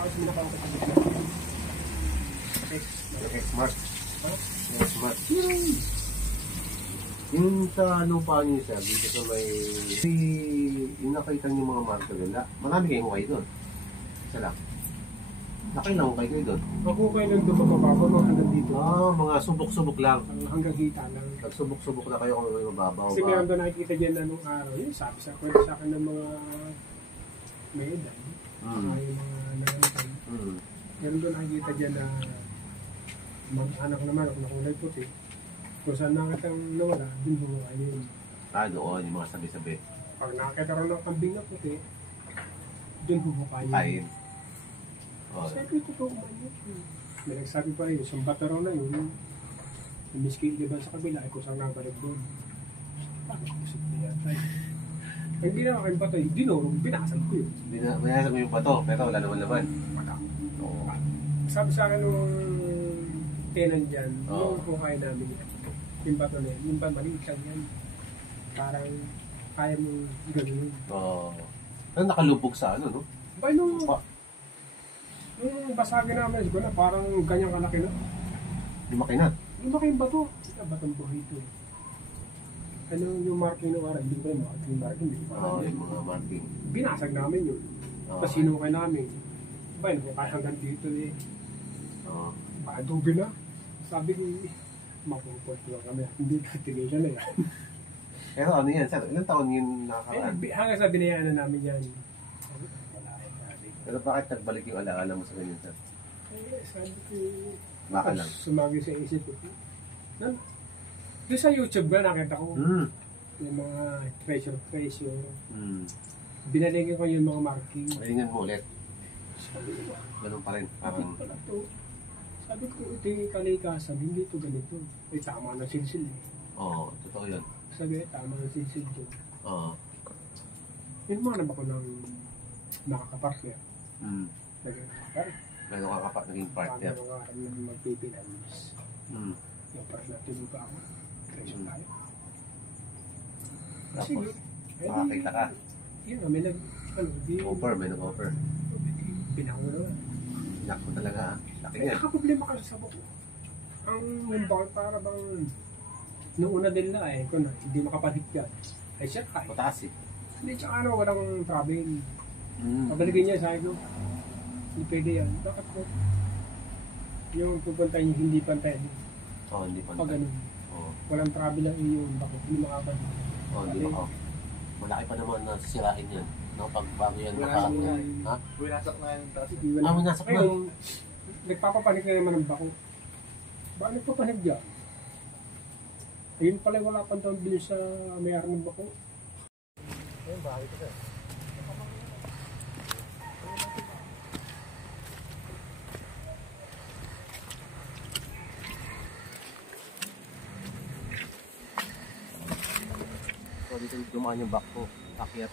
Tapos minakaw ko sa gitna. Smart. Smart. Yung sa lupa niyo sir, dito sa may... Yung nakita niyo mga margarela, marami kayong hukay doon. Isa lang. Nakailang hukay kayo doon? Ako kayo lang doon mababaw no, hanggang dito. Mga subok-subok lang. Hanggang hita lang. Nagsubok-subok na kayo kung may mababaw. Kasi meron doon nakikita dyan na nung araw. Yun, sabi sa kwento sa akin ng mga may edad. Yung mga nanganitan. Meron doon nakikita dyan na mag-anak naman ako na kulay puti. Kung saan nakita ang nawala, dun mo ayun. Doon, yung mga sabi-sabi. Pag nakita rin ng kambing na puti, dun huhukayin. Kain. Sabi ko, totoo man yun. May nagsabi pa rin, isang bato raw na yun. Miski iliban sa kabila, ay kusang nabalik doon. Bakit kusip na yata eh. Ang ginawa kayong bato, dinurong, binasag ko yun. Binasag mo yung bato, pero wala naman naman. Sabi sa akin nung tenant dyan, yung kukain namin yan. Yung bato na yan, yung ba maliit lang yan. Parang kaya mong gano'n. Ano nakalubog sa ano, no? Ba nung basagin namin, siguro na parang ganyang kalaki na. Lumaki na? Lumaki yung bato. Ito, batong burrito eh. Ano yung marking ng araw, hindi ko yung marking. Yung mga marking. Binasag namin yun. Tapos sinukay namin. Ba yun, kung kaya hanggang dito eh. Baka dubi na. Sabi ko, mapupult lang kami. Hindi ka tinisya na yan. Pero ano yan, sir? Ilang taon yun nakakaraan? Hanggang sa binayaan na namin yan. Pero bakit nagbalik yung alaala mo sa ganyan, sir? Sabi ko, baka lang. Sumagi sa isip ko. Doon sa YouTube ba nakita ko yung mga treasure. Binalingin ko yung mga marking. Balingan mo ulit. Ganun pa rin. Parang... Sabi ko, ito yung kalikasan, hindi ito ganito. Ay, tama na silsil eh. Totoo yun. Sabi, tama na silsil dyan. Yun mga nabako ng nakakapartner. Meron ka naging partner. Paano nga kami magpipinans. Yung partner natin ba ako? Treasure tayo. Kasi tapos, makakita ka. Yun, may offer, may nag-offer. Pinako naman. Pinako talaga ha. Laki yan. Nakaproblema kasi sa buko. Yung bakit para bang noong una din na eh, kung hindi makapalit yan. Ay siya kaya. Mataas eh. Hindi, tsaka walang travel. Pabaligin niya sa akin, hindi pwede yan. Bakit po? Yung pupunta yung hindi pantay. Hindi pantay. Pag ganun. Walang travel lang yung bako. Hindi makapag. Hindi makaw. Malaki pa naman na sisirain yan. Pag bago yan ha? Winasak na yung taas. Winasak na. Nagpapapanik na naman ng bako. Bakit nagpapanik dyan? Ayun pala wala pang taong bilis sa mayari ng bako. Ayun, bahay ko sir. So dito dumaan yung back ko. Akyat.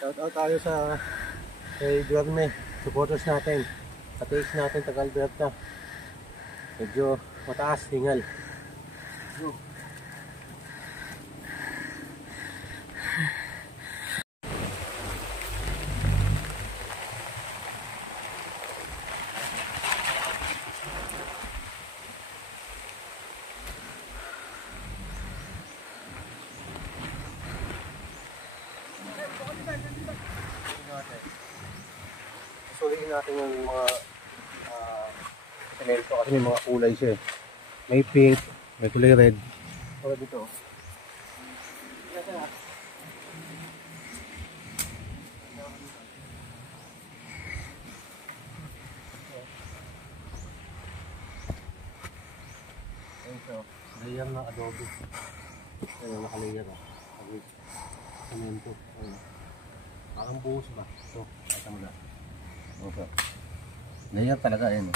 Shoutout tayo sa kay Guarme, supporters natin, sa page natin taga Alberta. Medyo mataas, hingal. Suliin natin yung mga semento kasi may mga kulay siya. May pink, may kulay red. So dito. Ito, layer ng adobe. Ayun, naka-layer semento. Parang buhos ba? Ito, kata mo na. Okay. Layer talaga ayun.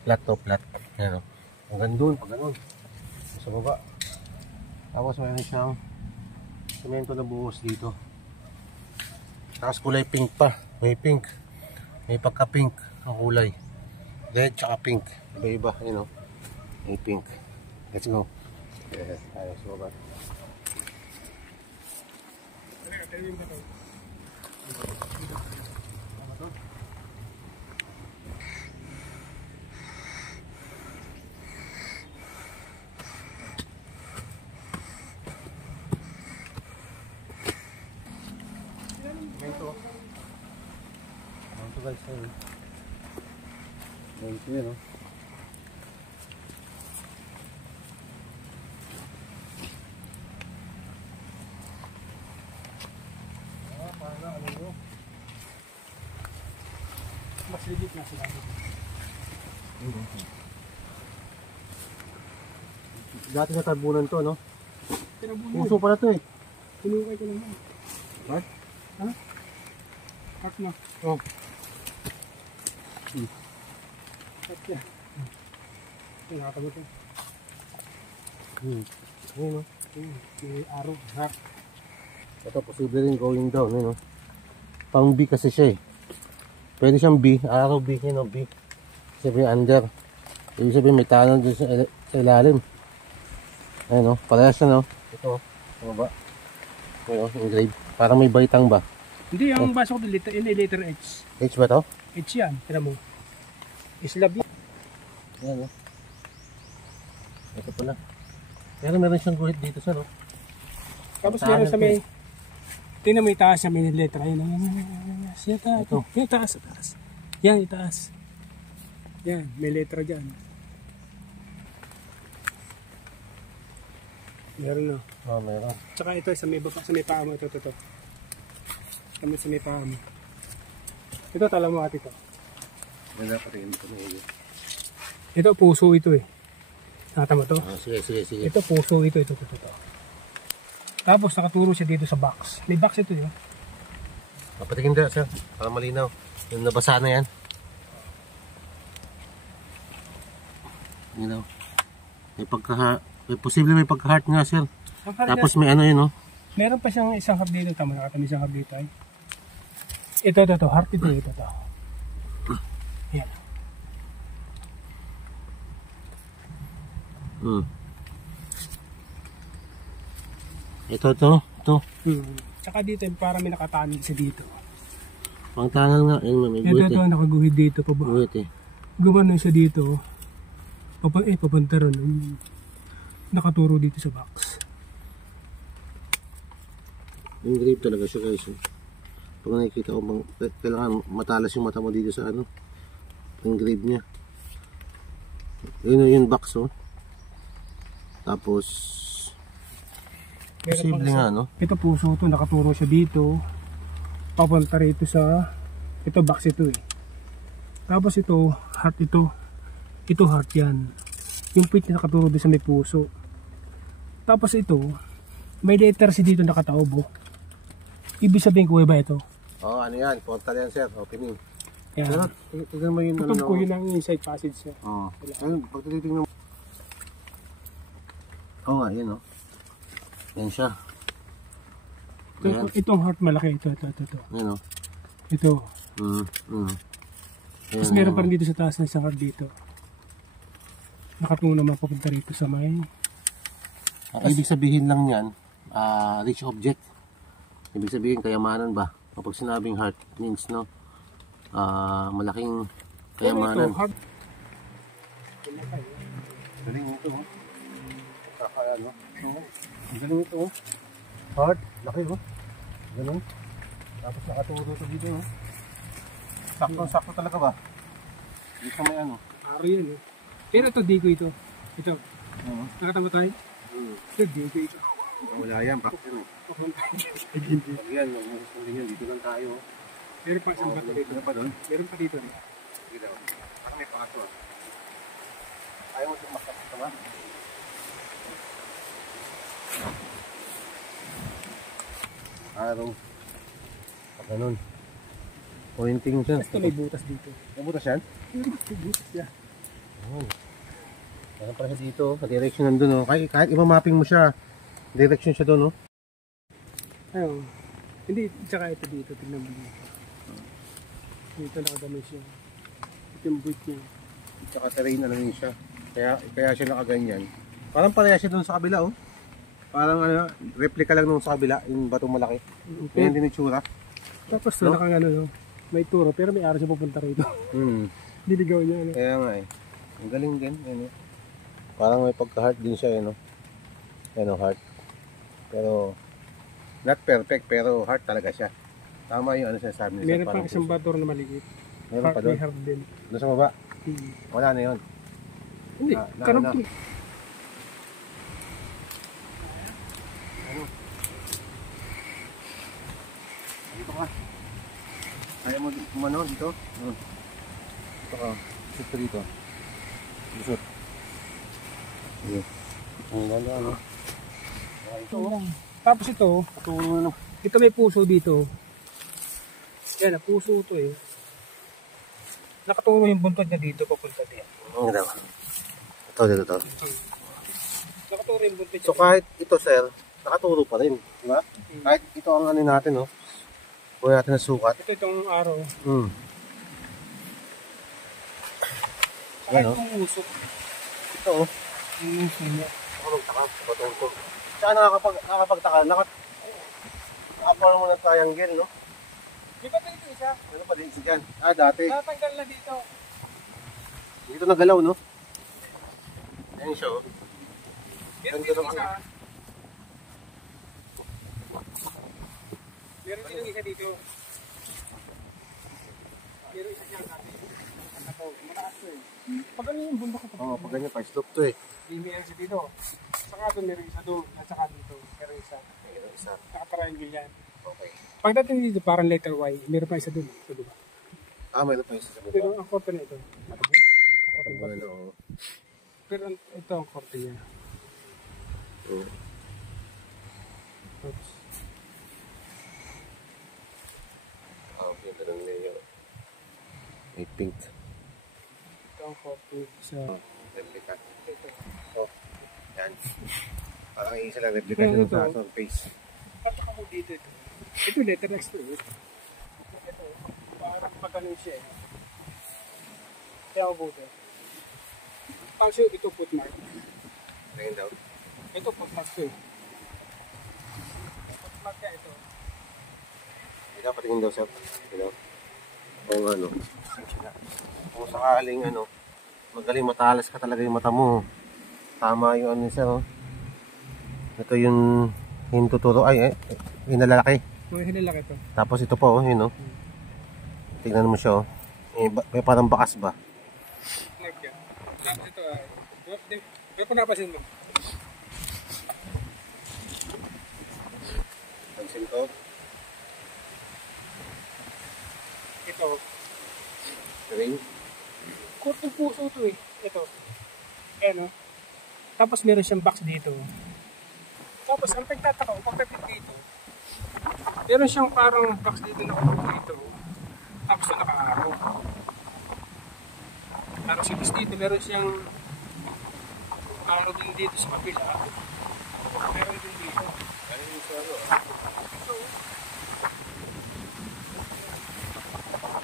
Flat to flat. Ayan o. Hanggang doon, pag ganun. Sa baba. Tapos mayroon siyang semento na buhos dito. Tapos kulay pink pa. May pink. May pagka-pink ang kulay. Red tsaka pink. Iba-iba, you know. May pink. Let's go. Yes, ayos mo ba? Ito guys, ayun. Ito yun, oh. Mas legit na sila. Dati na tabunan to, no? Tinabunan. Puso pala to eh. Tinukay ko naman. What? Ha? Cut na. Oh. Cut na. Nakatamo ito. Ayun, no? May araw. Ha? Ito, posible rin going down, no? Pang B kasi siya eh. Pwede siyang B, araw B, yun o B. Sabi under. Ibig sabihin may tanong dun sa ilalim. Ayun o, parehas siya, no? Ito, ano ba? Ayun o, engrave. Parang may baitang ba? Hindi, ang basa ko dito, letter H. H ba to? H yan, tira mo. Islab yan. Ayan o. Ito pala. Pero meron siyang guhit dito sa, no? Tapos meron sa may, tingnan mo itaas sa may letra. Yan, ito. Yan, taas. Yan, itaas. Yan, may letra dyan. Meron na. Oh, meron. Tsaka ito sa may baba, sa may paa mo. Ito. Kami sa may paa mo. Ito, tala mo ate ito. Meron pa rin ito. Ito, puso ito eh. Nakata mo ito? Sige. Ito, puso ito. Tapos nakaturo siya dito sa box. May box ito yun. Papatingin dyan, sir. Para malinaw. Yung nabasa na yan. Posible may pagka-heart nga, sir. Tapos may ano yun, no? Meron pa siyang isang heart dito. Tama, nakatami isang heart dito ay. Ito. Heart ito. Yan. Ito. Tsaka dito, para may nakatanig sa dito. Pang tangan nga. Ayun, may guhit Ito, nakaguhid dito pa ba? Guhit eh. Gumano siya dito. Papunta ron. Nakaturo dito sa box. Engrave talaga siya, guys. Pag nakikita ko, kailangan matalas yung mata mo dito sa ano. Engrave niya. Yun yung box, oh. Tapos posible nga, no? Ito puso to, nakaturo siya dito. Papunta rito sa ito, box ito eh. Tapos ito, heart ito. Ito heart yan. Yung pit na nakaturo doon sa may puso. Tapos ito, may letter si dito nakataob, oh. Ibig sabihin ko ba ito? Oh, ano yan? Portal yan, sir. Opening. Yan. Pero, tignan mo yung Tutog ko yun ang inside passage siya. Oo. Ayun, pag titignan mo. Oo nga, yun, oh. Yan siya. Itong heart malaki. Ito. Yan, oh. Ito. Tapos Yan, meron pa rin dito sa taas ng isang heart dito. Nakatungo naman papunta rito sa may... ibig sabihin lang yan, rich object. Ibig sabihin, kayamanan ba? Kapag sinabing heart, means, no? Malaking kayamanan. Ito, heart. Galing ito, oh. Kakaya, no? Galing ito, oh. Heart, laki, oh. Ganun. Tapos nakaturo ito dito, oh. Sakto talaga ba? Dito may ano. Araw yan, eh. Pero ito, digo ito. Ito. Nakatama tayo? Ito, digo ito. Wala yan, bakit yun? Yan, dito lang tayo. Meron pa isang bato dito. Meron pa doon? Meron pa dito. Sige daw. Parang may paso. Ayaw mo itong makapit ka ba? Araw. Pag ganun. Pointing siya. Basta may butas dito. May butas yan? May butas yan. Meron pala siya dito. Sa direction nandun, oh. Kahit ima-mapping mo siya, direction siya doon, oh. Ayun. Hindi, tsaka ito dito. Tignan mo dito. Dito nakaganon siya. Ito yung boot niya. Tsaka terrain na lang siya. Kaya siya nakaganyan. Parang pareha siya dun sa kabila, oh. Parang ano, replica lang nung sa kabila, yung batong malaki. Okay. Ganyan din yung tsura. Tapos no? Nakagano, no? May turo, pero may araw siya pupunta rito. Diligaw niya, ano? Kaya nga eh. Ang galing din, ano. Parang may pagka-heart din siya, ano. Ano, heart. Pero, not perfect, pero heart talaga siya. Tama yung ano sinasabi niya. Meron pa isang bator na maliit. Meron pa doon? May heart din. Doon sa baba? Wala na yun. Hindi, karap to. Dito ka. Kaya mo umano dito? Dito ka. Shoot ka dito. Shoot. Ang ganda, ano? Ito. Tapos ito, ito may puso dito. Yan, puso ito eh. Nakaturo yung buntod niya dito, papunta din. Ang ganda. Ito. Nakaturo yung buntod niya. So kahit ito, sir, nakaturo pa rin. Diba? Kahit ito ang ano natin, no? Kuha natin ng sukat. Ito itong araw. Yan, no? Itong usok. Ito, oh. Yung usok niya. Ako magtaka. Patong to. Tsaka nakakapagtaka. Nakaparang mo ng triangle, no? Di ba ito isa? Ano pa din siya dyan? Dati. Natanggal na dito. Dito nagalaw, no? Ayan siya, oh. Meron Ganda dito ng isa. Meron din isa dito. Meron isa dyan dati. Ako, mataas to eh. Pag ano yung bundok ko pa? Oo, pag ganyan pa, slope to eh. Hindi meron isa dito. Saka doon meron isa doon. At saka dito. Meron isa. Meron isa. Nakatriangle yan. Okay. Pagdating dito, parang letter Y, meron pa isa doon. Ito diba? Meron pa isa sa Pero baba. ang korte na ito. Ano, oo. Pero ito ang korte niya. Oops. Okay, ganun na yun. May pink. Ito ang korte sa... Replica. Ito. Oh, yan. Parang isa lang replica siya ng braso, face. Tapos ako dito ito. Ito letter X to eh. Ito, parang pagkanin siya eh. Kaya ako buto. Tapos ito footmark. Tingin daw. Ito footmark to eh. Footmark kaya ito. Hindi dapat tingin daw siya. Tingin daw. Kung ano. Kung sakaling ano, magaling matalas ka talaga yung mata mo. Tama yung ano siya, oh. Ito yung hintuturo. Ay, hinalalaki. Mga hinalaki ito. Tapos ito po, yun, oh. Tingnan mo siya, oh. May parang bakas ba? Nagya. Tapos ito ay. May punapasin mo. Pansin ko. Ito. Ring. Kurtong puso ito eh. Ito. Ayan o. Tapos meron siyang box dito. Tapos ang pagtataka ko, pagkapit dito, meron siyang parang box dito na kubo dito. Tapos na naka-araw. Tapos dito, meron siyang araw din dito sa kapila. Meron din dito. Ano yung sa ano? Ito.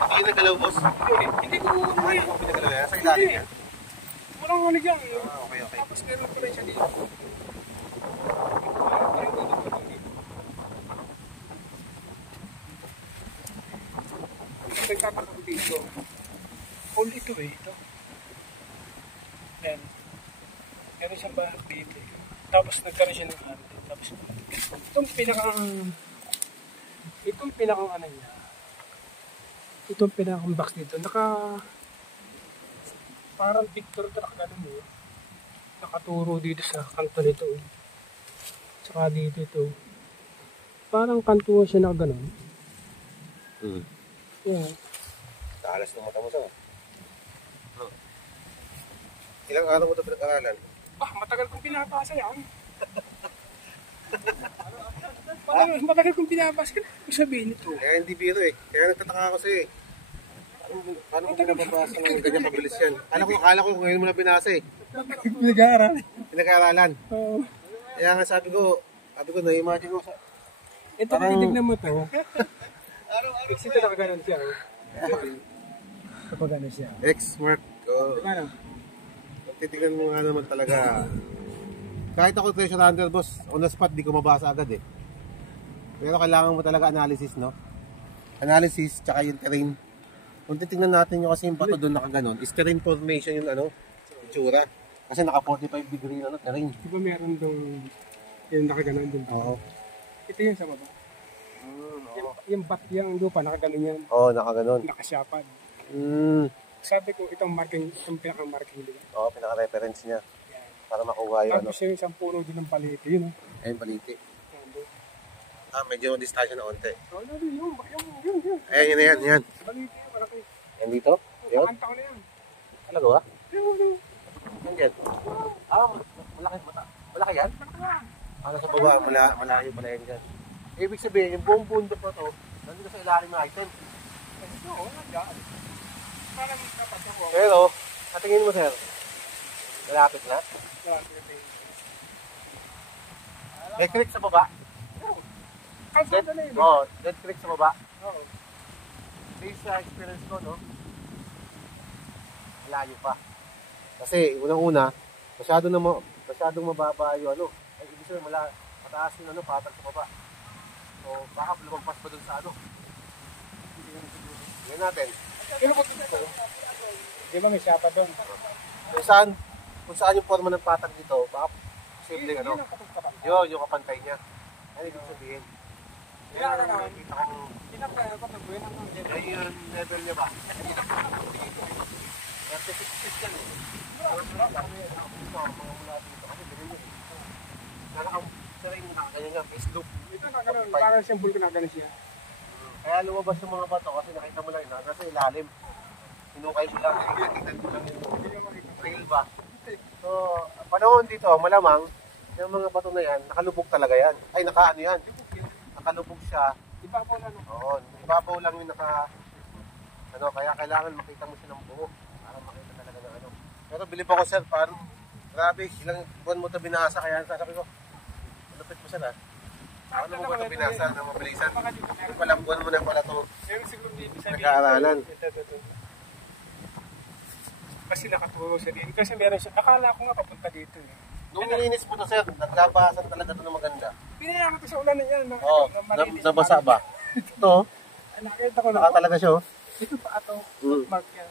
Hindi nagalaw, boss. Hindi ko umuwi. Hindi nagalaw yan. Sa ilalim yan. Walang huli dyan. Okay. Tapos meron pa rin siya dito. Nagtataka ko dito. Hold ito eh. Ito. Yan. Meron siyang barak dito. Tapos nagkaroon siya ng hand. Tapos itong pinakang ano niya. Itong pinakang box dito. Parang picture truck ganun mo. Nakaturo dito sa kanto nito. Tsaka dito ito. Parang kanto siya na ganun. Yeah. Talas ng mata mo sa. Ilang araw mo ito pinag-aralan? Matagal kong pinapasa yan. Matagal kong pinapasa. Kaya sabihin ito. Kaya hindi biro eh. Kaya nagtataka ako sa'yo eh. Paano mo pinapabasa ng ganyan kabilis yan? Akala ko ngayon mo na binasa eh. Pinag-aaral. Pinag-aaralan. Oo. Kaya nga sabi ko, na-imagine ko sa... Ito kung titignan mo to. Kasi ito nakaganon siya. Kapag ano siya. X-mark. Oh. Diba no? Titignan mo nga naman talaga. Kahit ako treasure hunter, boss, on the spot, di ko mabasa agad eh. Pero kailangan mo talaga analysis, no? Analysis, tsaka yung terrain. Kung titignan natin yung kasi yung bato doon nakaganon, is terrain formation yung ano, itsura. Kasi naka 45 degree na terrain. Di ba meron dong yung nakaganon dun? Oo. Ito yung sa baba. Yung yung lupa nakaganon yan. Oo, nakaganon. Nakasyapan. Sabi ko itong marking, itong pinaka-marking dito. Oo, pinaka-reference niya. Para makuha yung ano. Tapos yung isang puno din ng paliti, yun. Ayun, paliti. Medyo distansya na onte. Oo, yun. Ayan, yan. Paliti, malaki. Yan dito? Yun? Nakanta ko na yan. Talaga ba? Yun. Yan. Malaki yan? Ano sa baba, malayo pala yan dyan. Ibig sabihin, yung buong bundok na to, nandito sa ilalim ng item. Oo, nandiyan. Parang dapat ako. Pero, natingin mo sir, malapit na. Dead creek sa baba. Dead creek sa baba. Oo. Based sa experience ko, no? Malayo pa. Kasi, unang-una, masyadong mababa yung ano. Ay, ibig sabihin, mataas yung ano, patag sa baba. So, baka lumagpas pa dun sa ano. Yan natin. Di ba may siyapa doon? Kung saan yung forma ng patag dito, baka posible ano. Yun, yung kapantay niya. Ano ibig sabihin? Yan, nakikita kong... yung level niya ba? 36 feet yan eh. Nakaganyan nga, face loop. Ito nakaganon, parang siyang bulkan nakaganon siya. Kaya lumabas yung mga bato kasi nakita mo lang yun, nasa ilalim. Hinukay mo lang, nakikita mo lang yung trail ba. So, panahon dito, malamang, yung mga bato na yan, nakalubog talaga yan. Ay, nakaano yan. Nakalubog siya. Ibabaw lang. Oo, ibabaw lang yung kaya kailangan makita mo siya ng buo. Para makita talaga ng ano. Pero bilib ako sir, parang, grabe, ilang buwan mo ito binasa, kaya sasabi ko, malupit mo sir ha. Ano mo ba ito binasa ng mabilisan? Palang buwan mo na pala ito nag-aaralan. Kasi nakaturo siya din. Kasi meron siya, akala ko nga papunta dito eh. Nung nilinis mo ito sir, naglabasan talaga ito ng maganda. Pinayaan ko ito sa ulan na yan. Oo, nabasa ba? Ito, nakita ko na. naka talaga siya oh. Ito pa ito, footmark yan.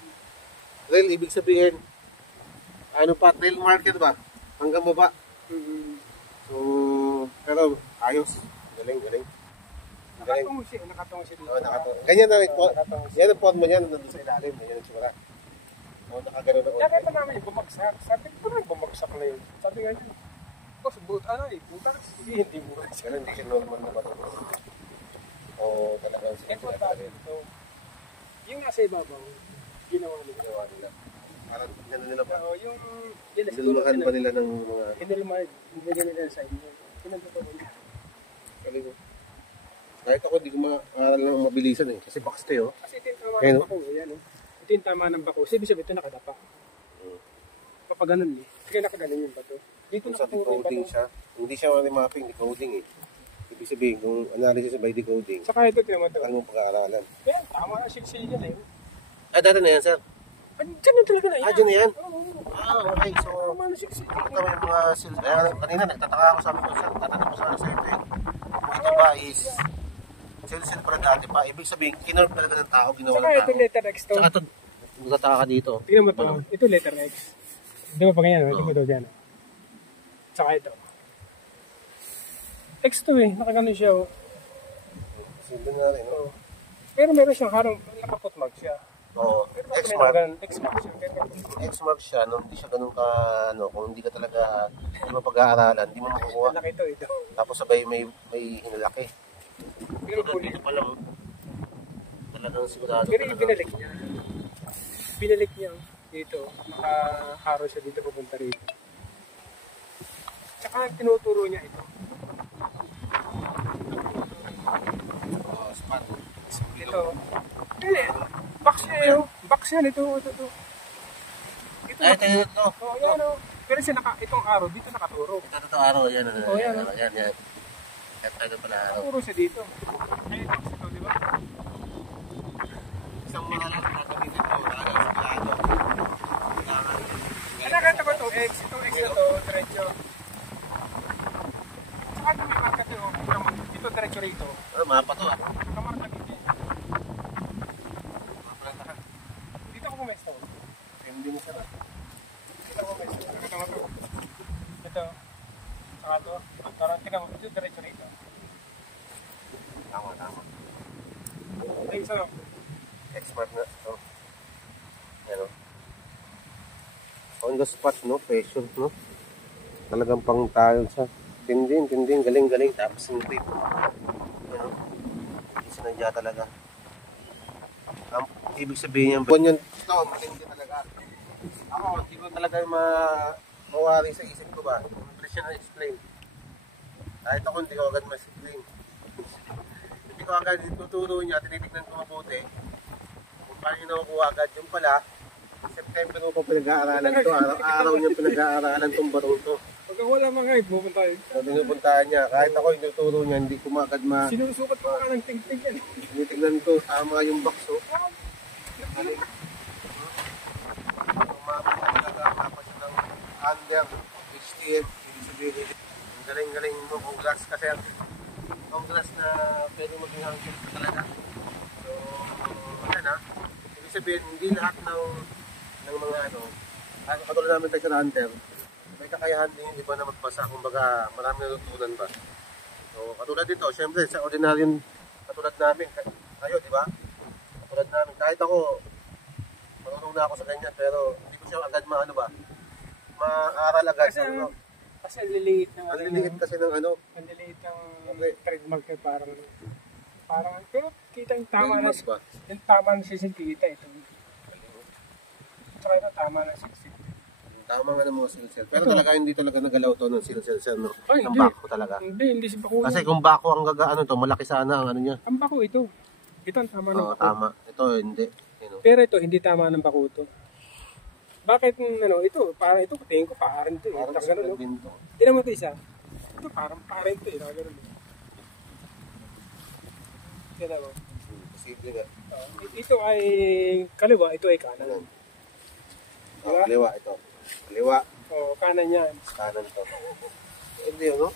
Trail, ibig sabihin, ano pa, trail market ba? Hanggang baba. So, pero ayos. Galing. Nakatungo siya dito. Oo, nakatungo. Ganyan na, yan ang forma niya, nandun sa ilalim. Yan ang tsura. Oo, nakagano na. Nakita namin yung bumagsak. Sabi ko naman bumagsak na yun. Sabi nga yun. Boss, butas. Hindi butas. Pero hindi siya normal na bato. Oo, talagang sila. So, yung nasa ibabaw, ginawa nila. Parang ano nila ba? Oo, yung... Inulmakan ba nila ng mga... Inulmakan nila sa inyo. Pinagpapagod. Galing ko. Kahit ako, di ko maaral ng mabilisan eh. Kasi bakste oh. Kasi ito yung tama ng bako. Yan oh. Ito yung tama ng bako. Sabi ito nakadapa. Papaganon eh. Kaya nakaganon yung bato. Dito nakaturo yung bato. Siya. Hindi siya mapping, decoding eh. Ibig sabihin, kung analysis by decoding, saka ito, tinaman ito. ano mong pag-aaralan? Yan, tama na silsil yan eh. Dati na yan, sir? Diyan na talaga na yan. Diyan na yan? Oo. Okay. So, Tama na silsil. ito yung mga kanina, nagtataka ako sa amin ko, sir, tatanong ko sa ito eh. Kung ito ba is silsil pala dati pa, ibig sabihin, kinorp talaga ng tao, ginawa ng Saka tao. ito letter X to. Saka ito, nagtataka ka dito. Tingnan mo ito. Ito letter X. Di ba pa ganyan? Ito mo ito dyan. Saka ito. X to eh. Nakagano siya oh. Simple na rin, no? Pero meron siyang harong, nakaputmag siya. Oo. X-mark siya. X-mark siya, no? Hindi siya ganun ka, kung hindi ka talaga, hindi mo pag-aaralan, hindi mo makukuha. Laki ito. Tapos sabay may hinalaki. Pero Dito pa lang, talagang sigurado pero talaga. binalik niya. Binalik niya dito. Naka-haro siya dito pupunta rito. Tsaka tinuturo niya ito. Oh, spot. Ito. Hindi. Box siya yun. Box yan. Ito. Ito. Ito. Oh, yan o. Pero siya itong araw, dito nakaturo. Ito araw, yan. Oh, yan. Yan. Ito pala araw. Nakaturo siya dito. Ay, box ito, di ba? isang mahal ang gagamitin mo, lalo sa plano. Ano kanta ko ito? X. Itong X na to, diretso. Saka ito may marka ito. Ito diretso rito. Mapa to ah. Nakamarka dito. Dito ako pumesto. Hindi mo sarap. Dito ako pumesto. Nakatama to. Ito. Saka ito. Parang tingnan mo. Ito diretso rito. Tama. Ay, isa lang. Expert na. Oh. Ano? On the spot, no? Pressure, no? Talagang pang tayo sa tindin, galing. Tapos yung grip. Ano? Hindi sinadya talaga. Ang ibig sabihin yan, ito, malindi talaga. Ako, hindi ko talaga mawari sa isip ko ba? Hindi siya na-explain. Kahit ako, hindi ko agad ma-explain. Hindi ko agad tuturo niya, tinitignan ko mabuti. Kung paano yung nakukuha agad, yung pala, September ko pa pinag-aaralan to. Araw-araw niya pinag-aaralan tong barong to. Pagka wala mga guide, pupunta yun. So, pinupuntahan niya. Kahit ako yung tuturo niya, hindi ko agad Sinusukat ko ka ng ting-ting yan. tinitignan ko, tama yung bakso. Umabot siya ng under 68. Ibig sabihin, ang galing-galing mo. Congrats kasi congrats na pwede maging hanggang talaga. So, yan ha. Ibig sabihin, hindi lahat ng mga katulad namin tayo sa hunter, may kakayahan din hindi ba na magpasa, kumbaga marami natutunan ba. So katulad dito, syempre sa ordinaryon katulad namin, kayo di ba? Katulad namin, kahit ako marunong na ako sa ganyan, pero hindi ko siya agad ma-aaral agad. Kasi liliit ng ang liliit kasi ng ang liliit ng trademark eh, parang pero kita yung tama na yung tama na sisikita ito. Tsaka ito tama na siksik. Tama nga ng mga silsel. Pero talaga hindi talaga nagalaw to ng silsel, no? Ay, ang bako talaga. Hindi si bako. Kasi kung bako ang to, malaki sana ang niya. Ang bako ito. Ito ang tama ng bako. Tama. Ito hindi. Pero ito hindi tama ng bako ito. Bakit ito? Parang ito, tingin ko parang ito. Parang ganun, ito. Tingnan mo ito isa. Ito parang ito. Ganun. Tingnan mo. Posible nga. Ito ay kaliwa, ito ay kanan. Diba? Kaliwa ito. Kaliwa. Oo, kanan yan. Kanan to. Hindi no?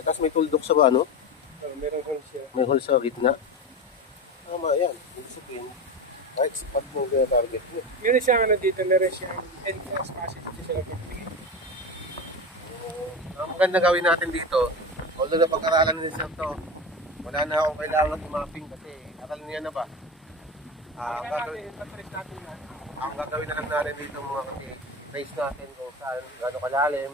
Tapos may tuldok sa ba, no? Meron hole siya. May hole sa gitna. Tama yan. Ibig sabihin, kahit spot mo yung target mo. Meron siya dito, meron siyang entrance passage dito sa lapit. Ang maganda gawin natin dito, although na pag-aralan din sa ito, wala na akong kailangan i-mapping kasi aral niya na ba? Ang gagawin na lang natin dito mga trace natin kung saan gaano kalalim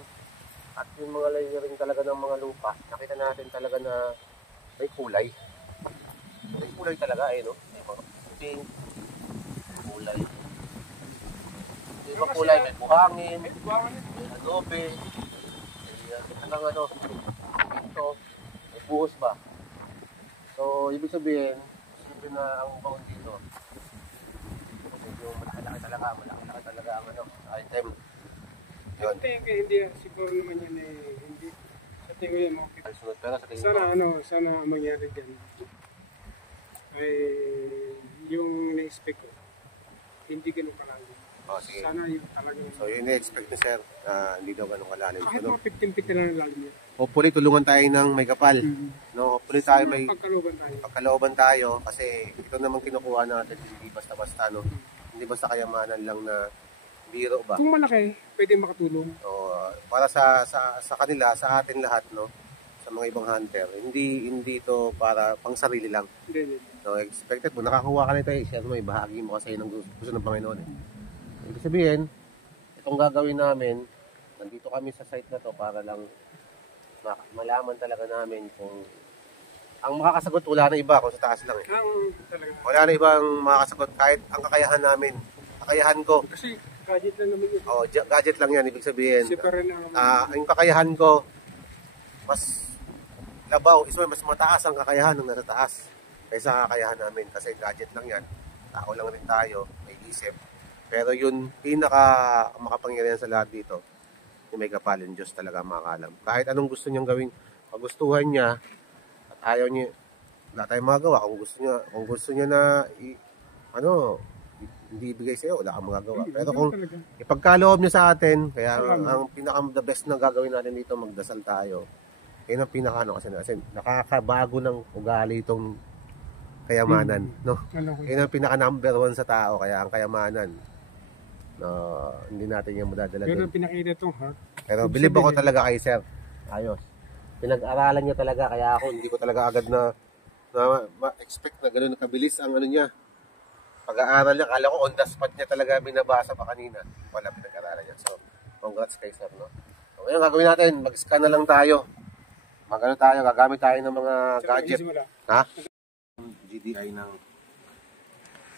at yung mga layering talaga ng mga lupa, nakita natin talaga na may kulay. May kulay talaga no? May mga pink, kulay. May mga kulay, may buhangin, may adobe, ito, may buhos ba? So, ibig sabihin, na ang baon dito. Malaki talaga ang item. Yun. Hindi siguro naman yan hindi. Sa tingin ko yan makikita. Pero sa tingin ko. Sana mangyari dyan. Ay, yung na-expect ko, hindi ganun kalalim. Sige. Sana yung talagang. So, yun na-expect ni sir, hindi daw ganun kalalim. Kahit mga 15 feet na lang lalim yan. Hopefully, tulungan tayo ng may kapal. No, hopefully tayo may pagkalooban tayo kasi ito naman kinukuha natin, hindi basta-basta, no? Hindi basta kayamanan lang na biro ba? Kung malaki, pwede makatulong. So, para sa kanila, sa atin lahat, no? Sa mga ibang hunter, hindi ito para pang sarili lang. Hindi. So, expected mo, nakakuha ka nito share mo, ibahagi mo kasi ng gusto ng Panginoon. Ibig sabihin, itong gagawin namin, nandito kami sa site na to para lang malaman talaga namin kung ang makakasagot wala na iba kung sa taas lang wala na ibang makakasagot kahit ang kakayahan namin, kakayahan ko kasi gadget lang naman yun. Gadget lang yan, ibig sabihin ang kakayahan ko mas labaw, mas mataas ang kakayahan ng nasa taas kaysa kakayahan namin kasi gadget lang yan, tao lang rin tayo, may isip, pero yun pinaka makapangyarihan sa lahat dito yung may kapalin, Diyos talaga makakalam. Kahit anong gusto niyang gawing, magustuhan niya, at ayaw niya, wala tayong magagawa. Kung gusto niya na hindi ibigay sa'yo, wala kang magagawa. Pero kung ipagkaloob niya sa atin, kaya ang the best na gagawin natin dito, magdasal tayo. Yan ang kasi nakakabago ng ugali itong kayamanan, no? Yan ang pinaka number 1 sa tao, kaya ang kayamanan, no, hindi natin yung madadala. Pero pinakita itong heart. Pero believe ako talaga kay sir. Ayos. Pinag-aralan niya talaga, kaya ako hindi ko talaga agad na ma-expect na gano'n kabilis ang niya. Pag-aaral niya, kala ko on the spot niya talaga binabasa pa kanina. Wala, pinag-aralan niya. So, congrats kay sir, no? So, ngayon gagawin natin, mag-scan na lang tayo. Gagamit tayo ng mga gadget. Ha? GDI ng...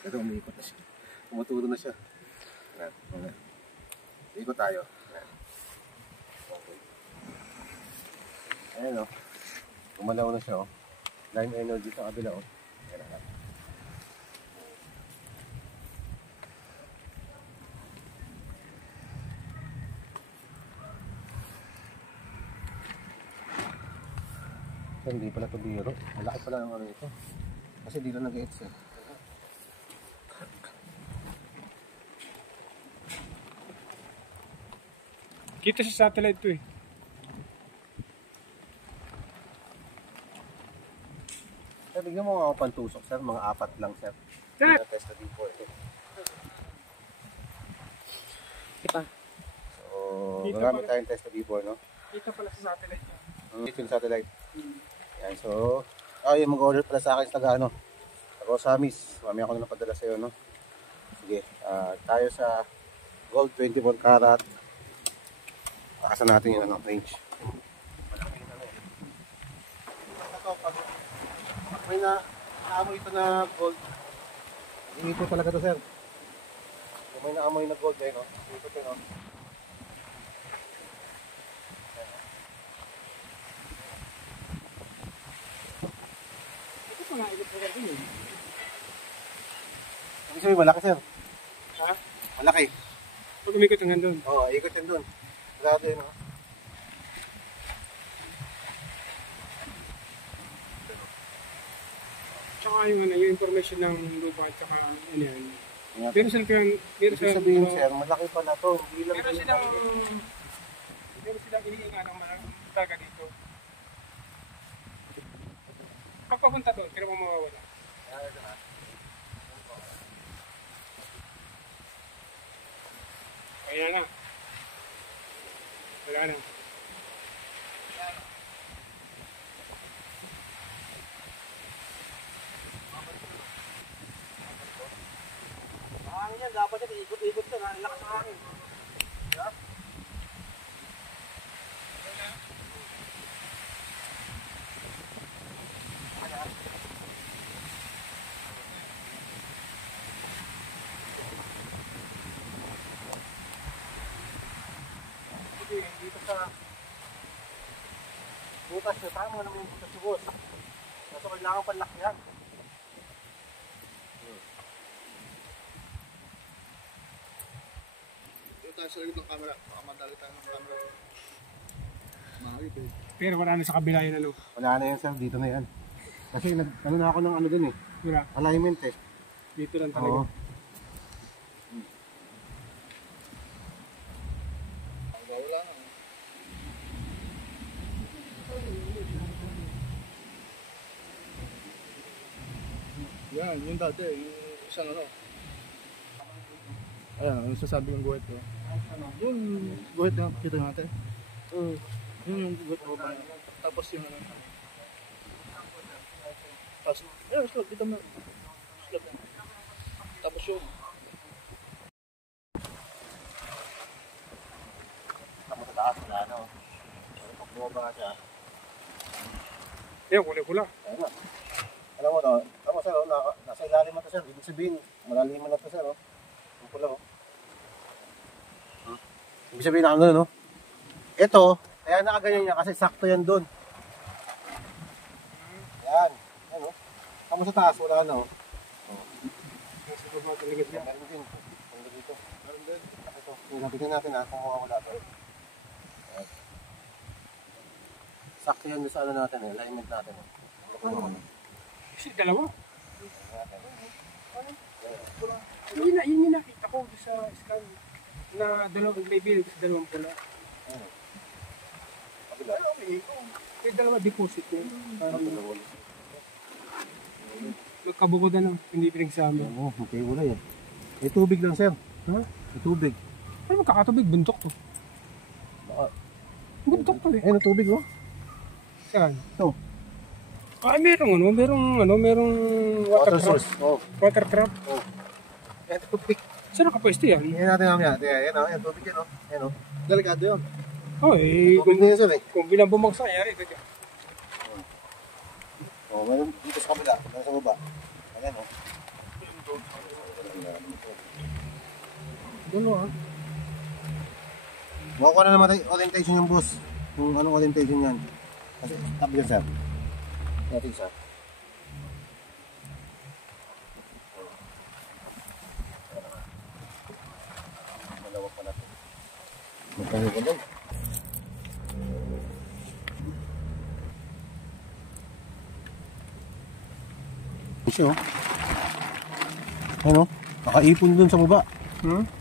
Ito, umiikot na siya. Tumuturo na siya. Ikot tayo. Okay. Ayan, o. Kumalaw na siya, o. Line energy sa kabila, o. Ayan na. So, hindi pala ito biro. Malaki pala ng ito. Kasi dito nag-hits eh. Kita sa satellite to eh. Sir, bigyan mo ako pantusok, sir. Mga 4 lang, sir. Sir! Test na din po ito. Kita. So, magamit tayong test na D4, no? Kita pala sa satellite. Ito yung satellite. Yan, so, yung mag-order pala sa akin sa Rosamis. Mamaya ako na napadala sa'yo, no? Sige, tayo sa gold 21 karat. Pakasan natin yung range. Pag may naamoy ito na gold, hindi po talaga ito, sir. Kung may naamoy na gold, no? Ito ito, no? Ito pa nga, ito pa rin eh. Ibig sabihin, malaki, sir. Ha? Malaki. Pag umikot hanggang doon. Oo, ikot yan doon. Malaki yun, no? Tsaka yung information ng lupa at tsaka ano yan. Meron silang Ibig sabihin, sir, malaki pala to. Meron silang iniinga ng taga dito. Pagpapunta doon, kaya mo mawawala. Kaya na. Wala na. Hangin yan, dapat yan, ikot-ikot yan, ang lakas ng hangin. Yeah? Dito sa butas nyo, tama naman yung butas nyo, boss. Kaso kailangan panlakyan. Tayo sa ulit ng camera, baka madali tayo ng camera. Pero wala na sa kabila yun ano. Wala na yan, sir, dito na yan. Kasi ano na ako ng ano dun eh. Wala. Alignment eh. Dito lang talaga. Oo. Yan, yung dati, yung isang ano. Ayan, yung sasabi yung guhit ko. Yung guhit na kita natin. Yung guhit ko ba. Tapos yung ano. Tapos, ayun, slug, kita mo. Slug yan. Tapos yung. Tapos sa taas, wala na. Pag bumaba siya. Ayun, kulay-kula. Ayun na. Alam mo to, tama sir, nasa ilalim na to sir. Ibig sabihin, malaliman na to sir. Ang pula oh. Ibig sabihin na ano, no? Ito, kaya nakaganyan niya kasi sakto yan doon. Yan. Yan oh. Tama sa taas, wala na oh. Nasa baba talaga siya. Meron din. Meron dito. Meron din. Ito, tingnan natin ha, kung wala to. Sakto yan sa ano natin eh, alignment natin oh. Kasi dalawa. Yun yung nakita ko sa scan. Na dalawang may bill sa dalawang pula. May dalawa deposit niya. Magkabukod na lang, hindi pinagsama. Oo, okay wala yan. May tubig lang, sir. Ha? May tubig. Ano magkakatubig? Buntok to. Buntok to eh. Ayun, ang tubig, oh. Saan? Ito. Merong water source. Oh. Water trap. Oh. Ayan, tubig. Saan nakapwesto yan? Tingnan natin mamaya. Ayan, oh. Ayan, tubig yan, oh. Ayan, oh. Delikado yun. Oh, eh, Tubig na yun, sir, eh. kung bilang bumagsak, yari ito dyan. Oh, meron dito sa kabila. Meron sa baba. Ayan, oh. Dulo ah. Makukuha na naman orientation yung boss. Kung anong orientation yan. Kasi, stop dyan, sir. Natin, sir. Malawak pala ito. Magkano ko doon? Siya, oh. Ano? Nakaipon dun sa baba.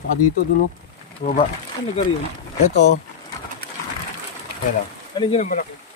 Saka dito dun, oh. Sa baba. Ano lugar yun? Ito. Kaya lang. Ano yun ang malaki?